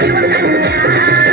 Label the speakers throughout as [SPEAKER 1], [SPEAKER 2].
[SPEAKER 1] शिवरायांच्या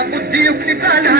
[SPEAKER 1] शिवरायांच्या
[SPEAKER 2] बुद्धियुक्तीचा लागणा